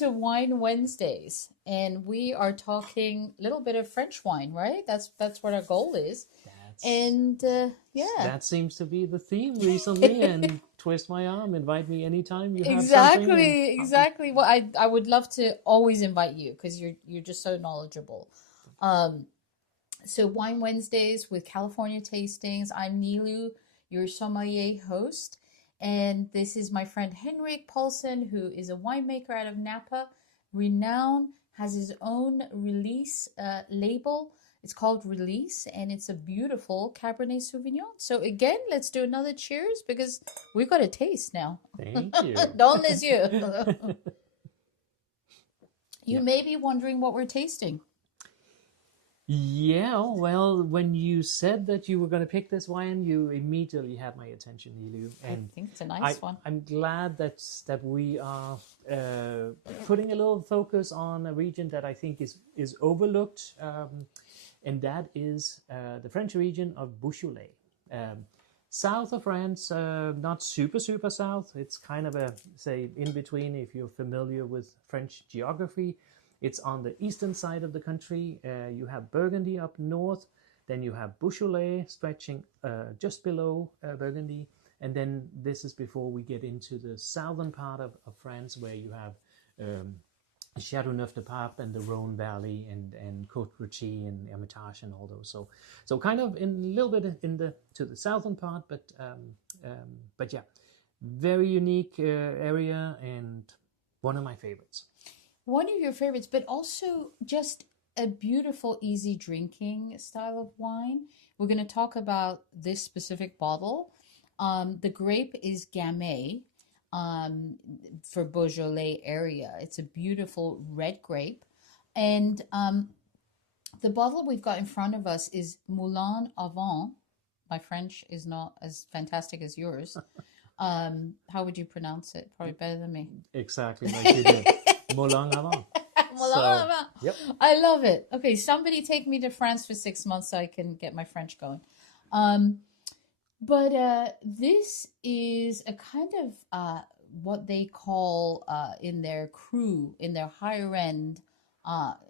to Wine Wednesdays, and we are talking a little bit of French wine, right? That's what our goal is. That's And yeah, that seems to be the theme recently. And twist my arm, invite me anytime you have something, and exactly, exactly. Well, I would love to always invite you because you're just so knowledgeable. Um, so Wine Wednesdays with California tastings. I'm Nilu, your sommelier host, and this is my friend Henrik Poulsen, who is a winemaker out of Napa, renowned, has his own release label. It's called Release, and it's a beautiful Cabernet Sauvignon. So again, let's do another cheers because we've got a taste now. thank you. Don't miss you. You Yeah. may be wondering what we're tasting. Yeah, well, when you said that you were going to pick this wine, you immediately had my attention, Nilu. I And think it's a nice one. I'm glad that we are putting a little focus on a region that I think is overlooked, and that is the French region of Beaujolais. South of France, not super south. It's kind of a, say, in between if you're familiar with French geography. It's on the eastern side of the country. You have Burgundy up north, then you have Beaujolais stretching just below Burgundy, and then this is before we get into the southern part of France, where you have Châteauneuf-du-Pape and the Rhone Valley and Côte-Rôtie and Hermitage and all those. So kind of in a little bit in the to the southern part, but yeah, very unique area and one of my favorites. One of your favorites, but also just a beautiful, easy drinking style of wine. We're going to talk about this specific bottle. The grape is Gamay for Beaujolais area. It's a beautiful red grape. And the bottle we've got in front of us is Moulin-à-Vent. My French is not as fantastic as yours. How would you pronounce it? Probably better than me. Exactly like you did. Moulin-à-Vent. So, yep. I love it. Okay, somebody take me to France for 6 months so I can get my French going. But this is a kind of what they call in their Crus, in their higher end,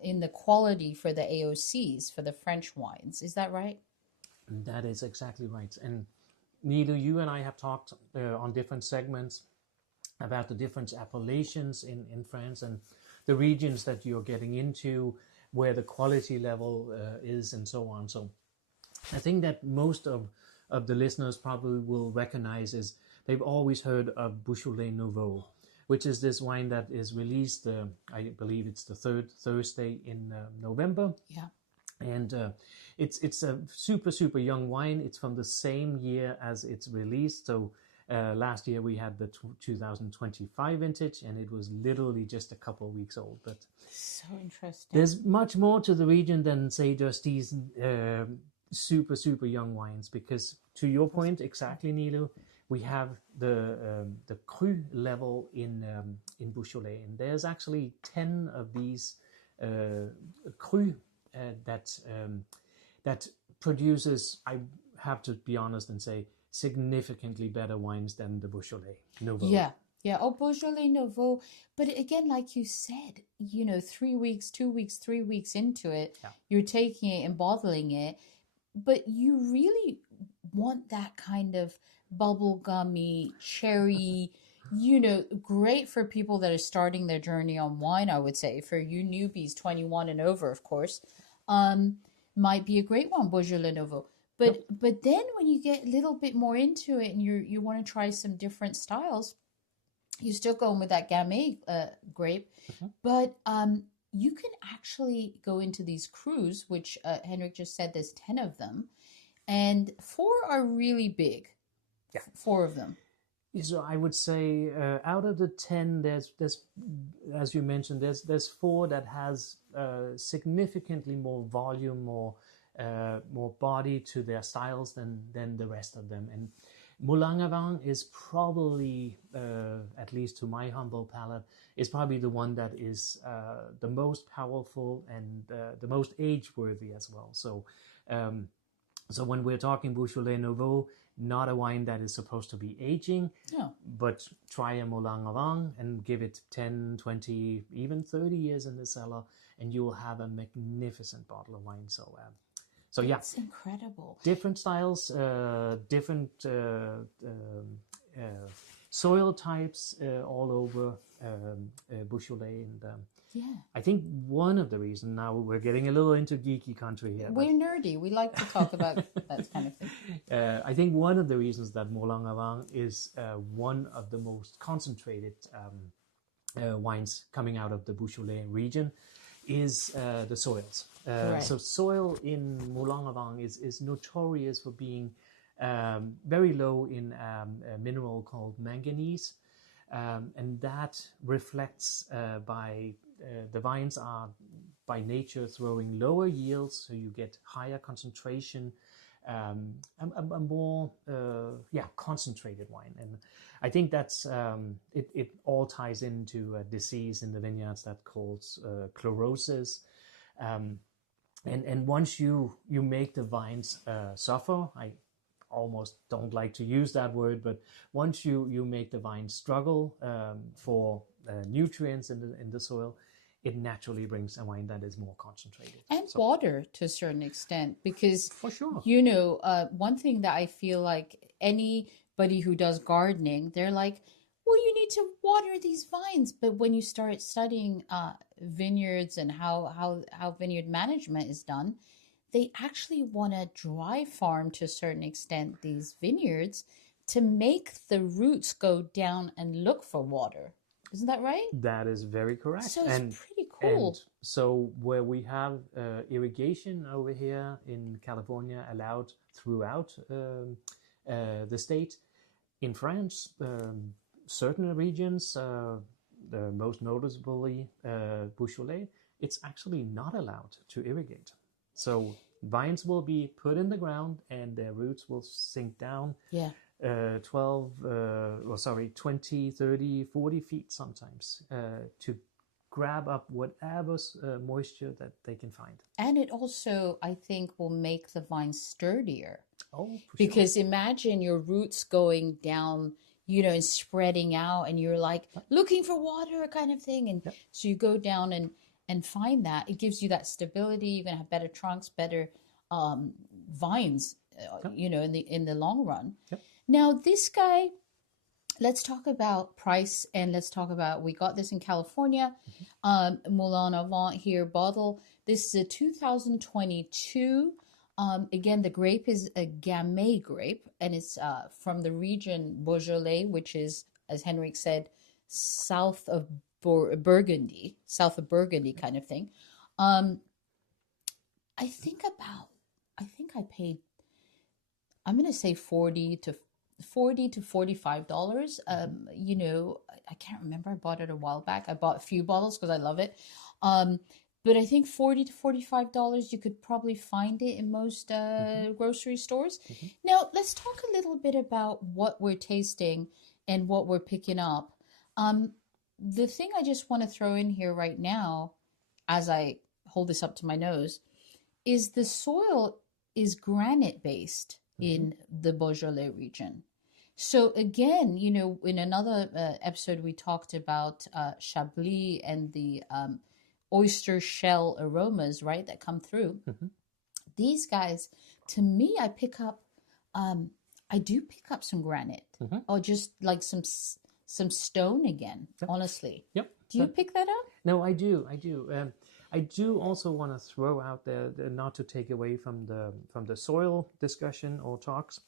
in the quality for the AOCs, for the French wines. Is that right? That is exactly right. And Neither you and I have talked on different segments about the different appellations in France and the regions that you're getting into, where the quality level is, and so on. So I think that most of the listeners probably will recognize is they've always heard of Beaujolais Nouveau, which is this wine that is released, I believe it's the third Thursday in November. Yeah. And it's a super young wine. It's from the same year as it's released. So last year we had the 2025 vintage, and it was literally just a couple of weeks old. But so interesting. There's much more to the region than, say, just these super young wines, because to your point exactly, Nilu, we have the Crus level in Beaujolais, and there's actually 10 of these Crus that produces, I have to be honest and say, significantly better wines than the Beaujolais Nouveau. Yeah. Oh, Beaujolais Nouveau. But again, like you said, 3 weeks, 2 weeks, 3 weeks into it, you're taking it and bottling it. But you really want that kind of bubblegummy, cherry, great for people that are starting their journey on wine, I would say. For you newbies, 21 and over, of course, might be a great one, Beaujolais Nouveau. But then when you get a little bit more into it and you want to try some different styles, you're still going with that Gamay grape. Mm-hmm. But you can actually go into these Crus, which Henrik just said there's 10 of them. And 4 are really big. Yeah. 4 of them. So I would say out of the 10, there's as you mentioned, there's 4 that has significantly more volume, more body to their styles than the rest of them. And Moulin-à-Vent is probably, at least to my humble palate, is probably the one that is the most powerful and the most age-worthy as well. So when we're talking Beaujolais Nouveau, not a wine that is supposed to be aging, but try a Moulin-à-Vent and give it 10, 20, even 30 years in the cellar, and you will have a magnificent bottle of wine. So yeah, it's incredible. Different styles, different soil types all over Beaujolais, and I think one of the reasons, now we're getting a little into geeky country here. We're nerdy. We like to talk about that kind of thing. I think one of the reasons that Moulin-à-Vent is one of the most concentrated wines coming out of the Beaujolais region is the soils. So soil in Moulin-à-Vent is notorious for being very low in a mineral called manganese, and that reflects by the vines are by nature throwing lower yields, so you get higher concentration, a more concentrated wine. And I think that's it all ties into a disease in the vineyards that calls chlorosis. And once you make the vines suffer, I almost don't like to use that word, but once you make the vines struggle for nutrients in the soil, it naturally brings a wine that is more concentrated. And water to a certain extent, because for sure, one thing that I feel like anybody who does gardening, they're like, well, you need to water these vines. But when you start studying vineyards and how vineyard management is done, they actually want to dry farm to a certain extent these vineyards to make the roots go down and look for water. Isn't that right? That is very correct. So it's pretty cool. And so where we have irrigation over here in California allowed throughout the state, in France, certain regions, most noticeably Beaujolais, it's actually not allowed to irrigate. So vines will be put in the ground and their roots will sink down 20, 30, 40 feet sometimes to grab up whatever moisture that they can find. And it also, I think, will make the vines sturdier. Oh, for because sure. Imagine your roots going down, and spreading out, and you're like looking for water kind of thing. And so you go down and find that. It gives you that stability. You're going to have better trunks, better vines, in the long run. Yep. Now, this guy, let's talk about price, and let's talk about, we got this in California, Moulin-à-Vent here bottle. This is a 2022. Again, the grape is a Gamay grape, and it's from the region Beaujolais, which is, as Henrik said, south of Burgundy kind of thing. I think I paid, I'm going to say $40 to $45. I can't remember. I bought it a while back. I bought a few bottles because I love it. But I think $40 to $45, you could probably find it in most grocery stores. Mm-hmm. Now, let's talk a little bit about what we're tasting and what we're picking up. The thing I just want to throw in here right now, as I hold this up to my nose, is the soil is granite-based in the Beaujolais region. So again, in another episode, we talked about Chablis and the oyster shell aromas, right, that come through. Mm-hmm. These guys, to me, I do pick up some granite, or just like some stone again, honestly. Yep. Do you pick that up? No, I do. I do also want to throw out there, not to take away from the soil discussion or talks,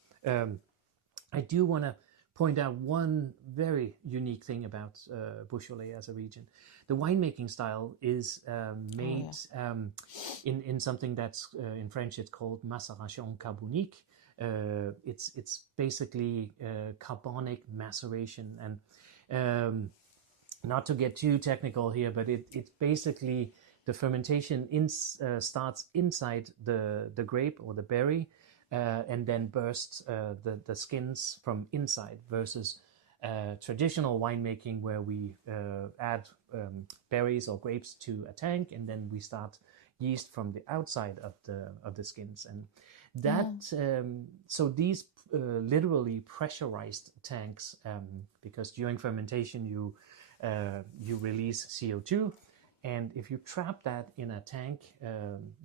I do want to point out one very unique thing about Beaujolais as a region. The winemaking style is made in something that's in French it's called macération carbonique. It's basically carbonic maceration, and not to get too technical here, but it's basically the fermentation starts inside the grape or the berry, and then bursts the skins from inside, versus traditional winemaking where we add berries or grapes to a tank and then we start yeast from the outside of the skins. And That so these literally pressurized tanks, because during fermentation you release CO2, and if you trap that in a tank,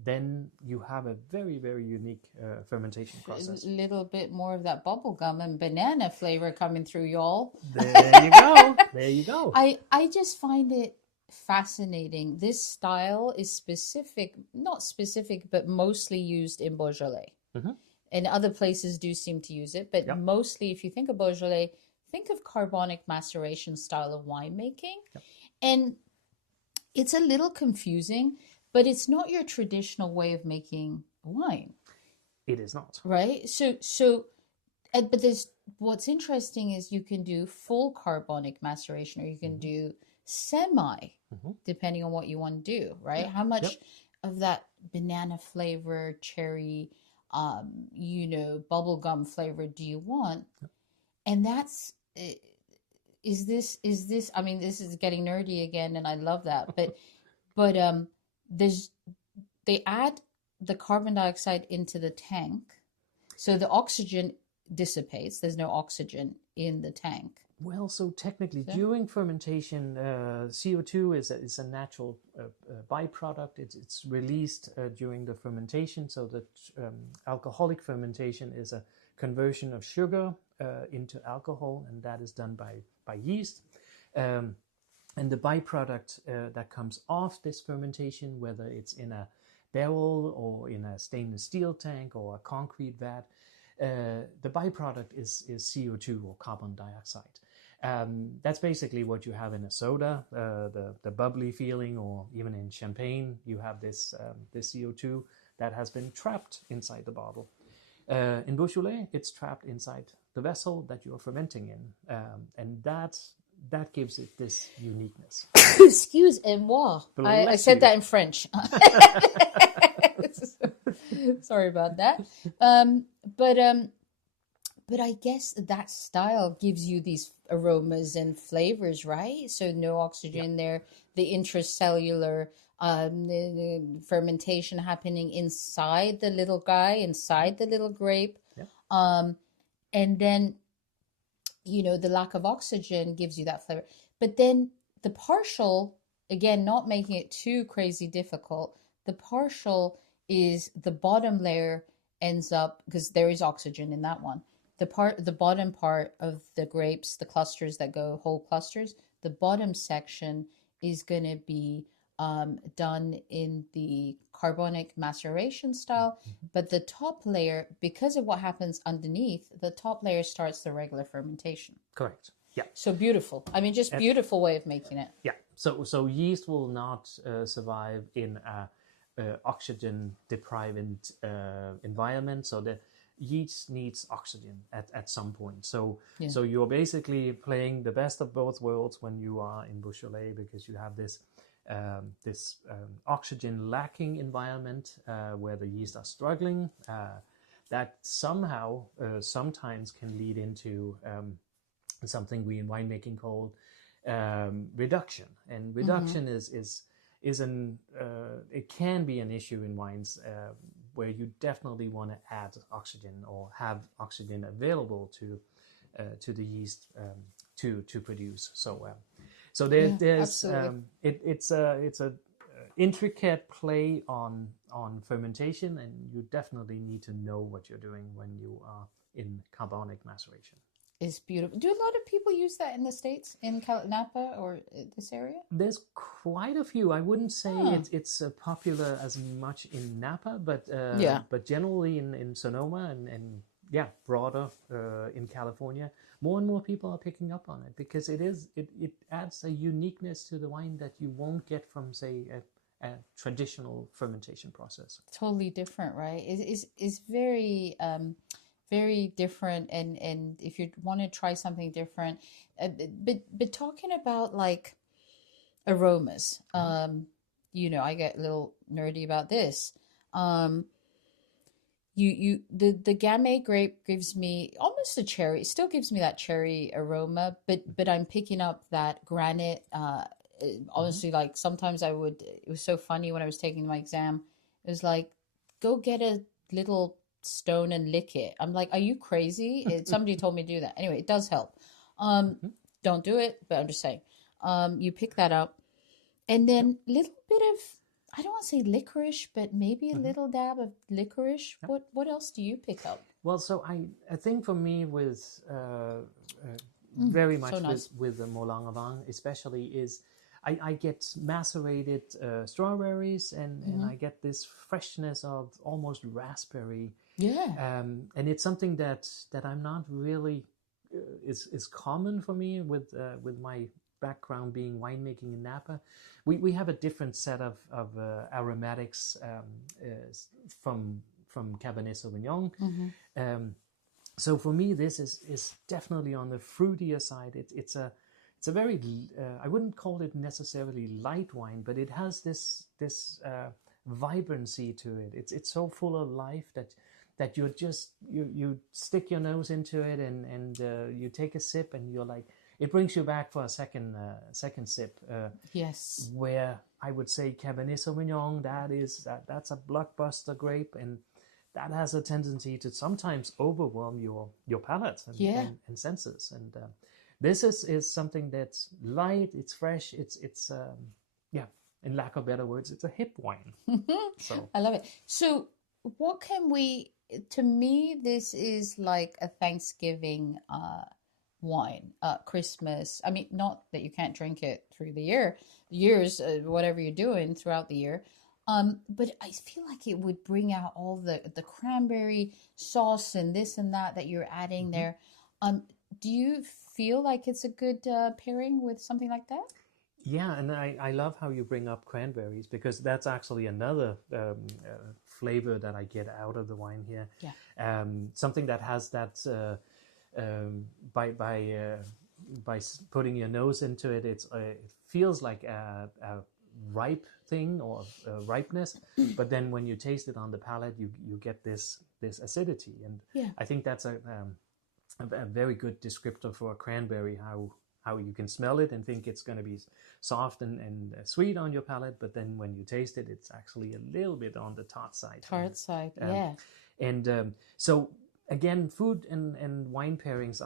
then you have a very, very unique fermentation process. A little bit more of that bubblegum and banana flavor coming through, y'all. There you go. There you go. I just find it fascinating. This style is specific, not specific, but mostly used in Beaujolais. Mm-hmm. And other places do seem to use it, but mostly if you think of Beaujolais, think of carbonic maceration style of winemaking. Yep. And it's a little confusing, but it's not your traditional way of making wine. It is not. Right? But there's, what's interesting is you can do full carbonic maceration, or you can do semi, depending on what you want to do, right? How much of that banana flavor, cherry, bubblegum flavor do you want? And that's, is this, I mean, this is getting nerdy again, and I love that, but they add the carbon dioxide into the tank, so the oxygen dissipates. There's no oxygen in the tank. Well, so technically, during fermentation, CO2 is a natural byproduct. It's released during the fermentation. So that alcoholic fermentation is a conversion of sugar into alcohol, and that is done by yeast. And the byproduct that comes off this fermentation, whether it's in a barrel or in a stainless steel tank or a concrete vat, the byproduct is CO2 or carbon dioxide. That's basically what you have in a soda, the bubbly feeling, or even in champagne, you have this CO2 that has been trapped inside the bottle. In Beaujolais, it's trapped inside the vessel that you're fermenting in, and that gives it this uniquess. Excusez-moi. I said that in French. Sorry about that. But I guess that style gives you these aromas and flavors, right? So no oxygen there, the intracellular the fermentation happening inside the little guy, inside the little grape. And then, the lack of oxygen gives you that flavor. But then the partial, again, not making it too crazy difficult, the partial is the bottom layer ends up, because there is oxygen in that one, the bottom part of the grapes, the clusters that go whole clusters, the bottom section is going to be done in the carbonic maceration style, but the top layer, because of what happens underneath, the top layer starts the regular fermentation. Correct. Yeah. So beautiful. I mean, just beautiful way of making it. Yeah. So yeast will not survive in a oxygen deprived environment. So the yeast needs oxygen at some point. So you're basically playing the best of both worlds when you are in Beaujolais, because you have this oxygen lacking environment where the yeast are struggling, that somehow sometimes can lead into something we in winemaking call reduction. And reduction is an it can be an issue in wines where you definitely want to add oxygen or have oxygen available to the yeast to produce. So there's it's a intricate play on fermentation, and you definitely need to know what you're doing when you are in carbonic maceration. It's beautiful. Do a lot of people use that in the States, in Napa or this area? There's quite a few. I wouldn't say it's popular as much in Napa, but generally in Sonoma and broader in California, more and more people are picking up on it, because it adds a uniqueness to the wine that you won't get from, say, a traditional fermentation process. Totally different, right? It's very very different, and if you want to try something different, but talking about like aromas, I get a little nerdy about this. The Gamay grape gives me almost a cherry. It still gives me that cherry aroma, but I'm picking up that granite. Honestly, like sometimes it was so funny when I was taking my exam. It was like, go get a little stone and lick it. I'm like, are you crazy? Somebody told me to do that. Anyway, it does help. Don't do it, but I'm just saying. You pick that up, and then little bit of, I don't want to say licorice, but maybe a little dab of licorice. What else do you pick up? Well, so I think for me with very much so nice. with the Moulin-à-Vent especially is I get macerated strawberries and I get this freshness of almost raspberry. Yeah. And it's something that I'm not really is common for me with my background being winemaking in Napa. We have a different set of aromatics from Cabernet Sauvignon. So for me, this is definitely on the fruitier side. It's a very I wouldn't call it necessarily light wine, but it has this vibrancy to it. It's so full of life that you're just you stick your nose into it and you take a sip and you're like, it brings you back for a second sip. Yes. Where I would say Cabernet Sauvignon, that's a blockbuster grape, and that has a tendency to sometimes overwhelm your palate and senses. And this is something that's light, it's fresh, it's in lack of better words, it's a hip wine. So I love it. So what can we? To me, this is like a Thanksgiving wine, Christmas. I mean, not that you can't drink it through the years, whatever you're doing throughout the year. But I feel like it would bring out all the cranberry sauce and this and that you're adding there. Do you feel like it's a good pairing with something like that? Yeah, and I love how you bring up cranberries, because that's actually another flavor that I get out of the wine here. Yeah. Something that has that by putting your nose into it, it feels like a ripe thing or ripeness, but then when you taste it on the palate, you get this acidity, and I think that's a very good descriptor for a cranberry, how you can smell it and think it's going to be soft and sweet on your palate, but then when you taste it, it's actually a little bit on the tart side. Yeah. And so again, food and wine pairings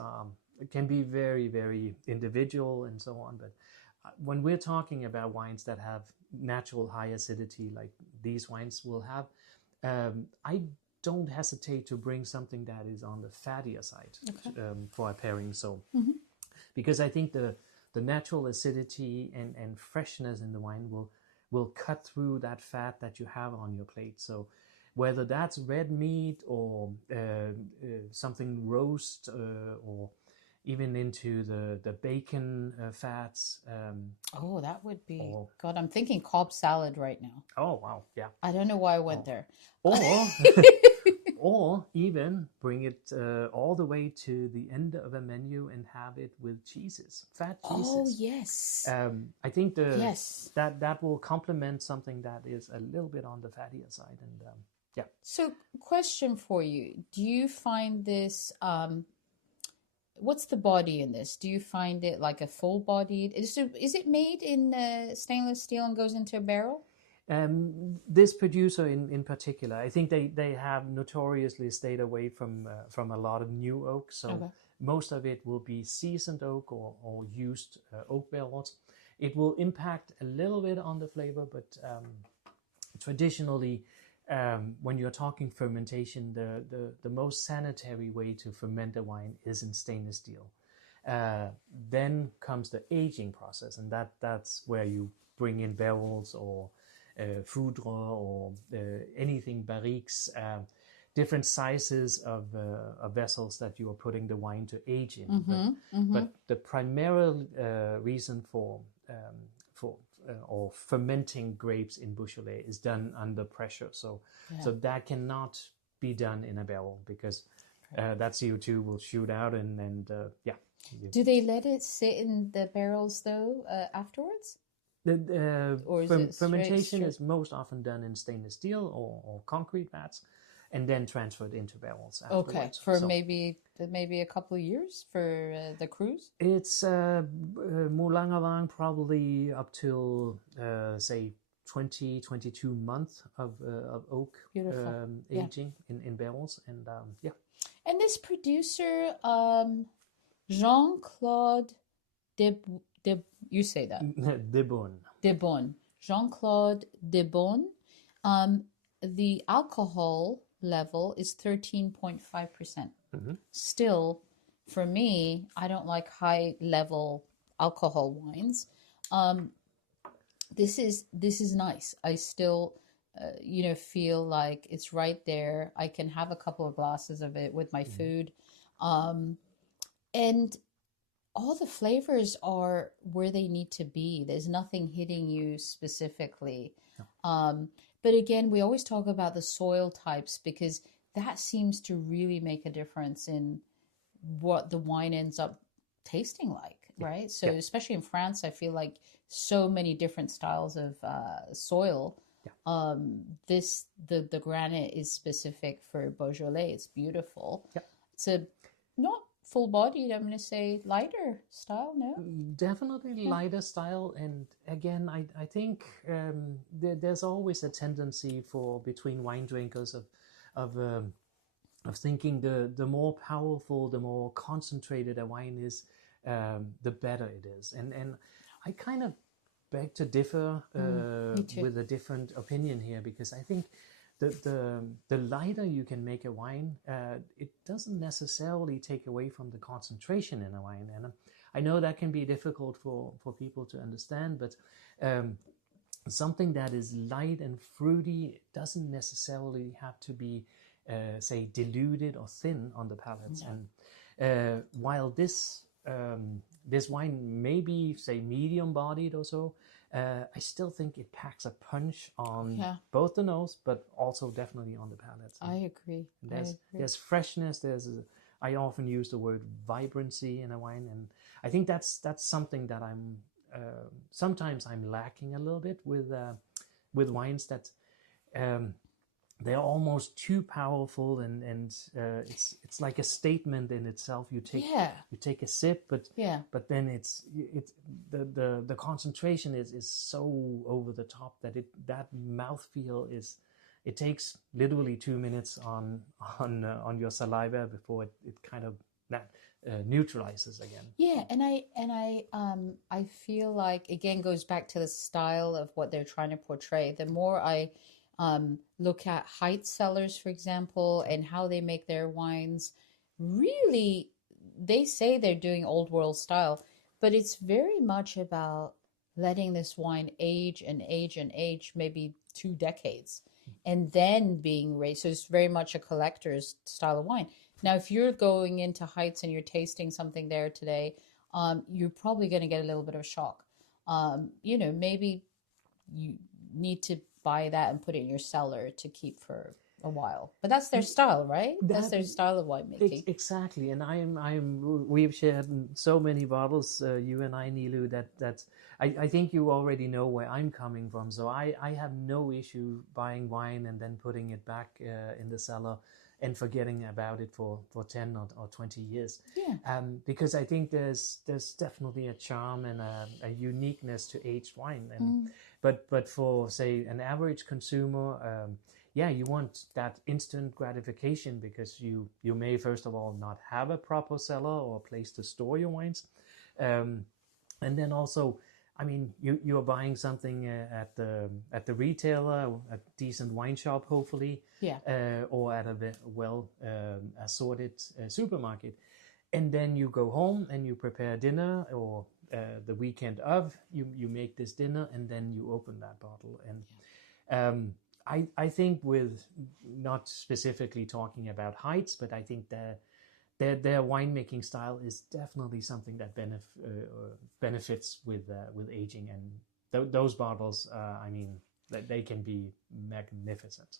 can be very, very individual and so on, but when we're talking about wines that have natural high acidity like these wines will have, I don't hesitate to bring something that is on the fattier side for a pairing. So because I think the natural acidity and freshness in the wine will cut through that fat that you have on your plate. So whether that's red meat or something roast or even into the bacon fats. That would be... God, I'm thinking Cobb salad right now. Oh, wow, yeah. I don't know why I went there. Or even bring it all the way to the end of a menu and have it with cheeses, fat cheeses. Oh, yes. I think that will complement something that is a little bit on the fattier side. And yeah. So, question for you. Do you find this... what's the body in this? Do you find it like a full-bodied? Is it made in stainless steel and goes into a barrel? This producer in particular, I think they have notoriously stayed away from a lot of new oak. So most of it will be seasoned oak or used oak barrels. It will impact a little bit on the flavor, but traditionally, when you're talking fermentation, the most sanitary way to ferment a wine is in stainless steel. Then comes the aging process, and that's where you bring in barrels or foudre or anything barriques, different sizes of vessels that you are putting the wine to age in. But the primary reason for or fermenting grapes in Beaujolais is done under pressure. So that cannot be done in a barrel, because that CO2 will shoot out and Do they let it sit in the barrels though afterwards? Or is fermentation is most often done in stainless steel or concrete vats, and then transferred into barrels afterwards. Okay, for maybe a couple of years for the Crus? It's Moulin-à-Vent probably up till say 22 months of oak aging in barrels, and yeah. And this producer, Jean-Claude you say that? Debon. Jean-Claude Debon. The alcohol level is 13.5%. Mm-hmm. Still, for me, I don't like high level alcohol wines. This is nice. I still, feel like it's right there. I can have a couple of glasses of it with my food, and all the flavors are where they need to be. There's nothing hitting you specifically. No. But again, we always talk about the soil types because that seems to really make a difference in what the wine ends up tasting like, right? So especially in France, I feel like so many different styles of soil. The granite is specific for Beaujolais. It's beautiful. It's a not full-bodied, I'm going to say lighter style, no? Definitely lighter style. And again, I think there's always a tendency between wine drinkers of thinking the more powerful, the more concentrated a wine is, the better it is. And I kind of beg to differ with a different opinion here, because I think the lighter you can make a wine, it doesn't necessarily take away from the concentration in a wine. And I know that can be difficult for people to understand, but something that is light and fruity doesn't necessarily have to be, say, diluted or thin on the palates. And while this wine may be, say, medium-bodied or so, I still think it packs a punch on both the nose, but also definitely on the palate. I agree. There's freshness. I often use the word vibrancy in a wine, and I think that's something that I'm sometimes I'm lacking a little bit with wines that they're almost too powerful, and it's like a statement in itself. You take a sip, but then it's the concentration is so over the top that mouthfeel it takes literally 2 minutes on your saliva before it kind of neutralizes again. Yeah, and I feel like, again, goes back to the style of what they're trying to portray. The more I look at Height Cellars, for example, and how they make their wines, really, they say they're doing old world style, but it's very much about letting this wine age and age and age, maybe 2 decades, and then being raised. So it's very much a collector's style of wine. Now, if you're going into Heights and you're tasting something there today, you're probably going to get a little bit of a shock. Maybe you need to buy that and put it in your cellar to keep for a while. But that's their style, right? That's their style of winemaking. Exactly. And we've shared so many bottles, you and I, Nilu, that I think you already know where I'm coming from. So I have no issue buying wine and then putting it back in the cellar and forgetting about it for 10 or 20 years. Yeah. Because I think there's definitely a charm and a uniqueness to aged wine. And but for, say, an average consumer, you want that instant gratification, because you may, first of all, not have a proper cellar or a place to store your wines. And then also, I mean, you're buying something at the retailer, a decent wine shop, hopefully, or at a well assorted supermarket, and then you go home and you prepare dinner, or the weekend of you make this dinner, and then you open that bottle. And I think, with not specifically talking about Heights, but I think their winemaking style is definitely something that benefits with aging, and those bottles, I mean, they can be magnificent.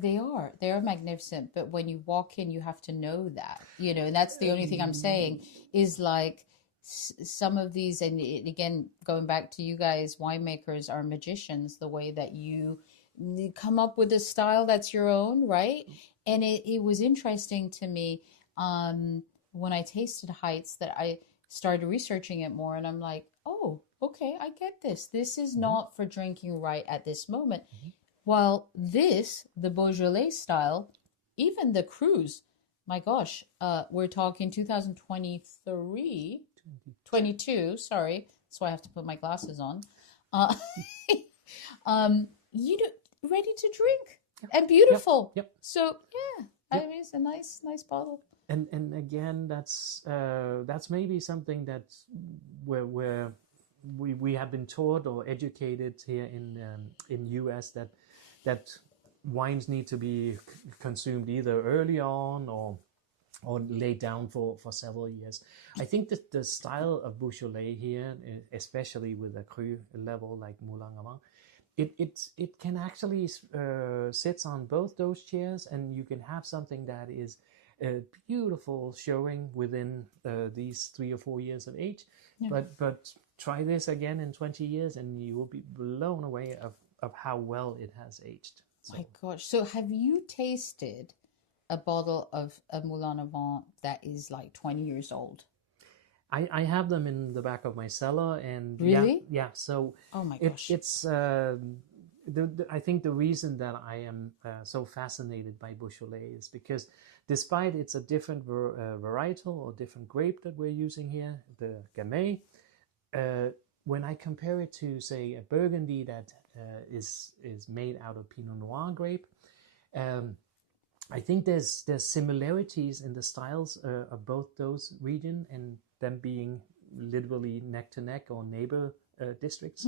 They are magnificent, but when you walk in, you have to know that, and that's the only thing I'm saying is, like, some of these, and again, going back to you guys, winemakers are magicians, the way that you come up with a style that's your own, right? And it was interesting to me when I tasted Heights that I started researching it more, and I'm like, oh, okay, I get this. This is not for drinking right at this moment. While this, the Beaujolais style, even the Crus, my gosh, we're talking 2023, 22, sorry. That's why I have to put my glasses on. Uh, you know, ready to drink and beautiful. Yep. So yeah, I mean, it's a nice bottle. And again, that's maybe something that where we have been taught or educated here in US that wines need to be consumed either early on or laid down for several years. I think that the style of Beaujolais here, especially with a cru level like Moulin-à-Vent, it can actually sits on both those chairs, and you can have something that is a beautiful showing within these 3 or 4 years of age. Yeah. But try this again in 20 years, and you will be blown away of how well it has aged. So. My gosh! So have you tasted a bottle of a Moulin-à-Vent that is like 20 years old? I have them in the back of my cellar, and really, yeah. So oh my gosh, it's I think the reason that I am so fascinated by Beaujolais is because despite it's a different varietal or different grape that we're using here, the Gamay, when I compare it to, say, a Burgundy that is made out of Pinot Noir grape, I think there's similarities in the styles of both those regions, and them being literally neck to neck or neighbor districts.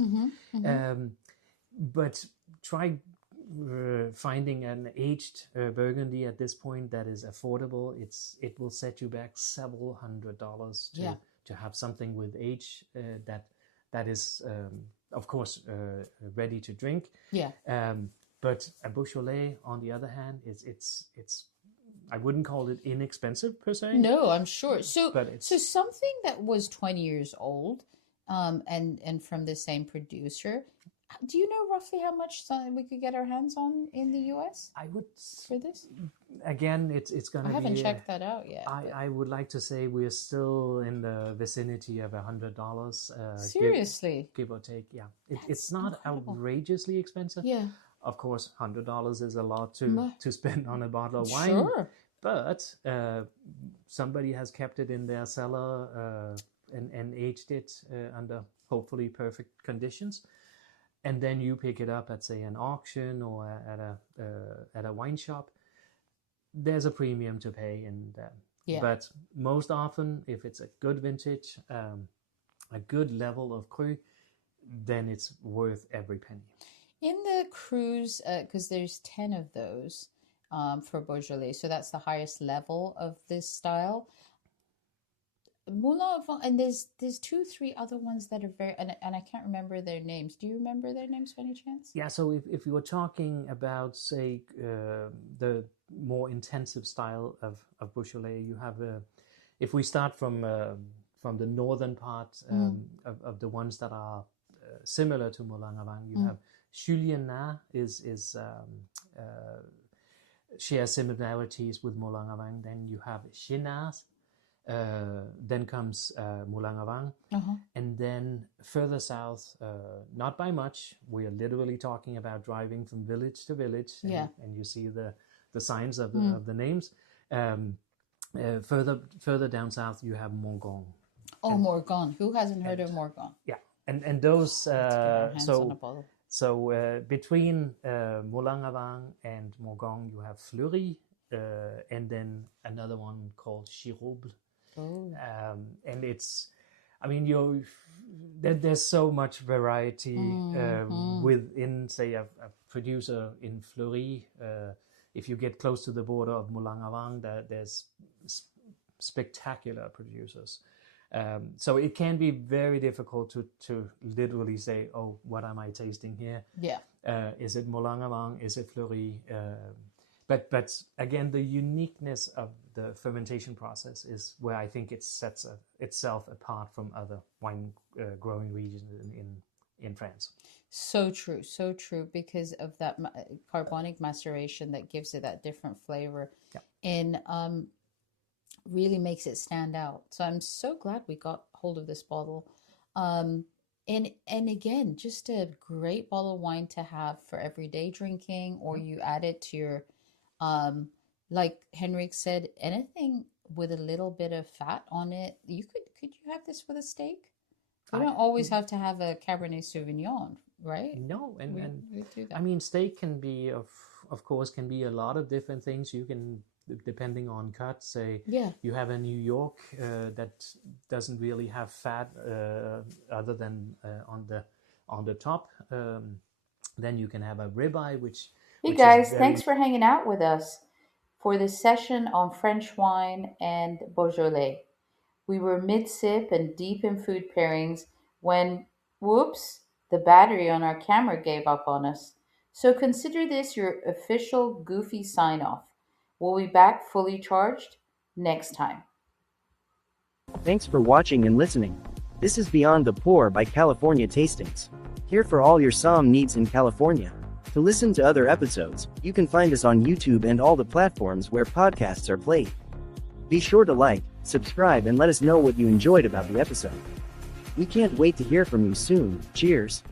But try finding an aged Burgundy at this point that is affordable. It will set you back several $100s to have something with age that is of course ready to drink. But a Beaujolais, on the other hand, it's I wouldn't call it inexpensive per se. No, I'm sure. So something that was 20 years old, and from the same producer. Do you know roughly how much we could get our hands on in the US? I would for this. Again, it's gonna. I haven't checked that out yet. I would like to say we're still in the vicinity of $100. Seriously, give or take. Yeah, it's not outrageously expensive. Yeah. Of course, $100 is a lot to spend on a bottle of wine. Sure. But somebody has kept it in their cellar and aged it under hopefully perfect conditions. And then you pick it up at, say, an auction or at a wine shop. There's a premium to pay, but most often, if it's a good vintage, a good level of cru, then it's worth every penny. In the Crus, because there's 10 of those for Beaujolais, so that's the highest level of this style. Moulin-à-Vent, and there's 2-3 other ones that are very, and I can't remember their names. Do you remember their names by any chance? Yeah, so if you were talking about, say, the more intensive style of Beaujolais, you have, if we start from the northern part of the ones that are similar to Moulin-à-Vent, you have Moulin-à shares similarities with Moulin-à-Vent. Then you have Chenas. Then comes Moulin-à-Vent, and then further south, not by much. We are literally talking about driving from village to village, and you see the signs of the names. Further down south, you have Morgon. Oh, Morgon! Who hasn't heard of Morgon? Yeah, and those so between Moulin-à-Vent and Morgon, you have Fleury, and then another one called Chirouble. And it's, I mean, there's so much variety within, say, a producer in Fleury. If you get close to the border of Moulin-à-Vent, there's spectacular producers. So it can be very difficult to literally say, oh, what am I tasting here? Yeah. Is it Moulin-à-Vent? Is it Fleury? But again, the uniqueness of the fermentation process is where I think it sets itself apart from other wine growing regions in France. So true, because of that carbonic maceration that gives it that different flavor, and really makes it stand out. So I'm so glad we got hold of this bottle. And again, just a great bottle of wine to have for everyday drinking, or you add it to your, like Henrik said, anything with a little bit of fat on it. Could you have this with a steak? You don't always have to have a Cabernet Sauvignon, right? No, and we do that. I mean, steak can be of course can be a lot of different things. You can, depending on cut, say you have a New York that doesn't really have fat other than on the top. Then you can have a ribeye, Hey guys, thanks for hanging out with us for this session on French wine and Beaujolais. We were mid-sip and deep in food pairings when, whoops, the battery on our camera gave up on us. So consider this your official goofy sign-off. We'll be back fully charged next time. Thanks for watching and listening. This is Beyond the Pour by California Tastings. Here for all your somm needs in California. To listen to other episodes, you can find us on YouTube and all the platforms where podcasts are played. Be sure to like, subscribe, and let us know what you enjoyed about the episode. We can't wait to hear from you soon. Cheers.